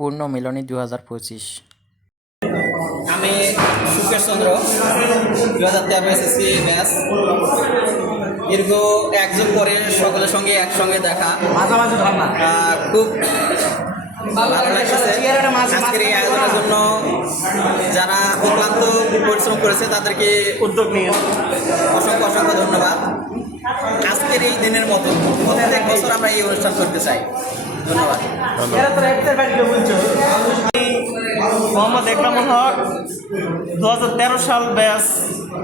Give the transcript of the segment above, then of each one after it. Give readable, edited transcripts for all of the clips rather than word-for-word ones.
পূর্ণ মিলনী 2025। আমি সুকেশ চন্দ্র 2013 SSC batch. দীর্ঘ এক যুগ পরে সকলের সঙ্গে একসঙ্গে দেখা, খুব ভালো লাগছে। আজকের এই আয়োজনের জন্য যারা অক্লান্ত পরিশ্রম করেছে তাদেরকে উদ্যোগ নিয়ে অসংখ্য অসংখ্য ধন্যবাদ। আজকের এই দিনের মতো প্রত্যেক বছর আমরা এই অনুষ্ঠান করতে চাই। ধন্যবাদ। মোহাম্মদ একরামুল হক 2013 সাল ব্যাচ,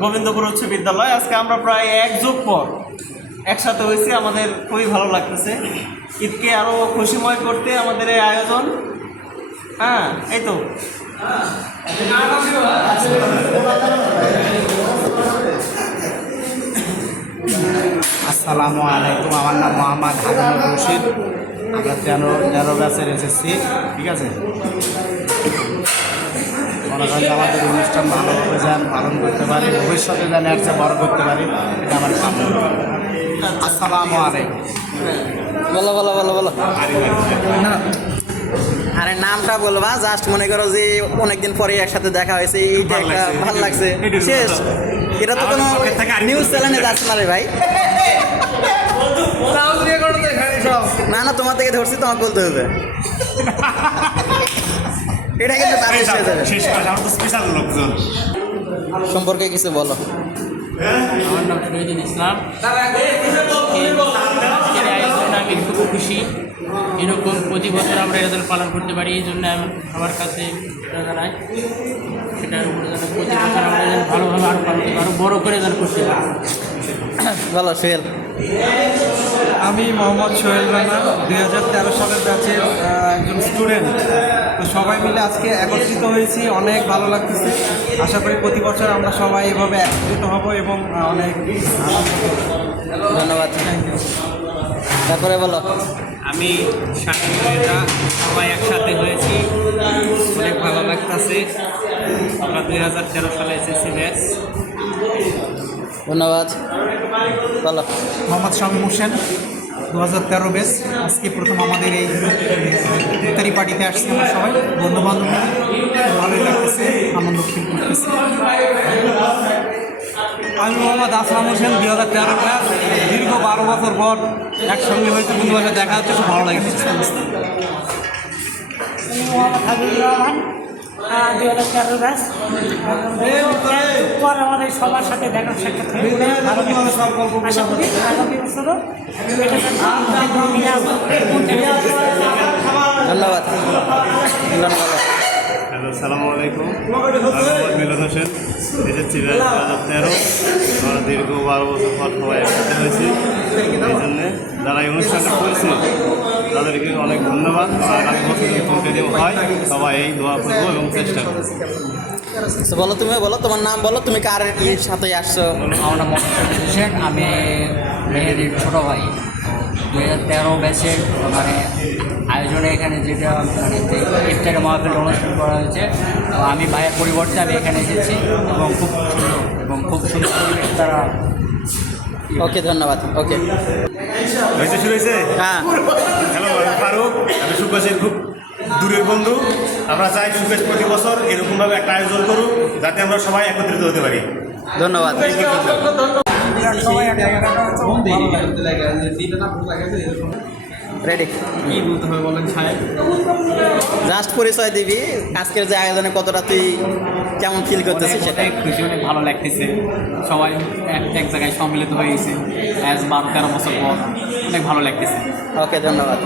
গোবিন্দপুর উচ্চ বিদ্যালয়। আজকে আমরা প্রায় এক যুগ পর একসাথে হয়েছি, আমাদের খুবই ভালো লাগতেছে। ঈদকে আরও খুশিময় করতে আমাদের এই আয়োজন। হ্যাঁ, এই তো। আসসালামু আলাইকুম, আমার নাম মোহাম্মদ হারুন রশিদ। আমরা 13 ব্যাচের এসেছি, ঠিক আছে। মনে করেন আমাদের অনুষ্ঠান ভালোভাবে যেন পালন করতে পারি, ভবিষ্যতে যেন এর চেয়ে বড় করতে পারি, এটা আমার কামনা। আসসালামু আলাইকুম। বলো বলো বলো বলো। আরে নামটা বলবা, জাস্ট মনে করো যে অনেকদিন পরে একসাথে দেখা হয়েছে, এইটা একটা ভালো লাগছে। শেষ। এটা তো কোনো নিউজ চ্যানেলে যাচ্ছে না রে ভাই। না না, তোমার থেকে ধরছি, তোমাকে বলতে হবে। এটা কিন্তু সম্পর্কে কিছু বলো। আমার নাম শহীদুল ইসলাম। আমি খুব খুশি, এরকম প্রতি বছর আমরা এটা পালন করতে পারি, এই জন্য আমার কাছে জানাই সেটার উপরে যেন প্রতি বছর আমরা যেন ভালোভাবে আরও পালন আরও বড়ো করে যেন করতে পারি। বলো সোহেল। আমি মোহাম্মদ সোহেল রানা, 2013 সালের ব্যাচের একজন স্টুডেন্ট। তো সবাই মিলে আজকে একত্রিত হয়েছি, অনেক ভালো লাগতেছে। আশা করি প্রতি বছর আমরা সবাই এভাবে একত্রিত হব এবং অনেক ধন্যবাদ। তারপরে বলো। আমি স্বাধীনতা, সবাই একসাথে হয়েছি, অনেক ভালো লাগতেছে। আমরা 2013 সালে এসেছি ব্যাচ। ধন্যবাদ। বলো। মোহাম্মদ শামীম হোসেন, 2013 ব্যাচ। আজকে প্রথম আমাদের এই ইফতারি পার্টিতে আসছি আমরা সবাই বন্ধুবান্ধব, ভালোই লাগতেছে, আনন্দ ফিল করতেছি। আমি মোহাম্মদ আসলাম হোসেন, 2013 ব্যাচ। দীর্ঘ 12 বছর পর একসঙ্গে হয়েছে, বন্ধুদের সাথে দেখা হচ্ছে, খুব ভালো লাগছে। রহমান 2013 ব্যাচ। পর আমাদের সবার সাথে দেখা সাক্ষাৎ হয়ে ভালো আশা করি আগামী বছরও ধন্যবাদ। ধন্যবাদ। হ্যালো, সালামু আলাইকুম। মোহাম্মদ মিলন হোসেন, এসেছি 2013। আমরা দীর্ঘ 12 বছর পর সবাই একসাথে হয়েছি, এই জন্যে যারা এই অনুষ্ঠানটা করেছে তাদেরকে অনেক ধন্যবাদ। আগামী বছর কন্টিনিউ হয়, সবাই এই দোয়া করবো এবং চেষ্টা করবো। বলো, তুমি বলো, তোমার নাম বলো, তুমি কার এর সাথে আসছো? আমার নাম শেখ, আমি মেহেদির ছোটো ভাই। 2013 ব্যাচের মানে আয়োজনে এখানে যেটা মানে ইফতারের মাহফিল অনুষ্ঠান করা হয়েছে, তো আমি ভাইয়ের পরিবর্তে আমি এখানে এসেছি এবং খুব সুন্দর পরিবেশ তারা। ওকে, ধন্যবাদ। ওকে, হয়েছে, শুরু হয়েছে। হ্যাঁ। হ্যালো, আমি ফারুক। আমি সুকেশের খুব দূরের বন্ধু। আমরা চাই সুকেশ প্রতি বছর এরকমভাবে একটা আয়োজন করুক, যাতে আমরা সবাই একত্রিত হতে পারি। ধন্যবাদ। রেডি? কি বলতে হবে বলেন সাহেব? জাস্ট পরিচয় দিবি, আজকের যে আয়োজনে কতটা তুই কেমন ফিল করতেছিস সেটা। খুশি, অনেক ভালো লাগতেছে। সবাই এক জায়গায় সম্মিলিত হয়ে গেছে 12-13 বছর পর, অনেক ভালো লাগতেছে। ওকে, ধন্যবাদ।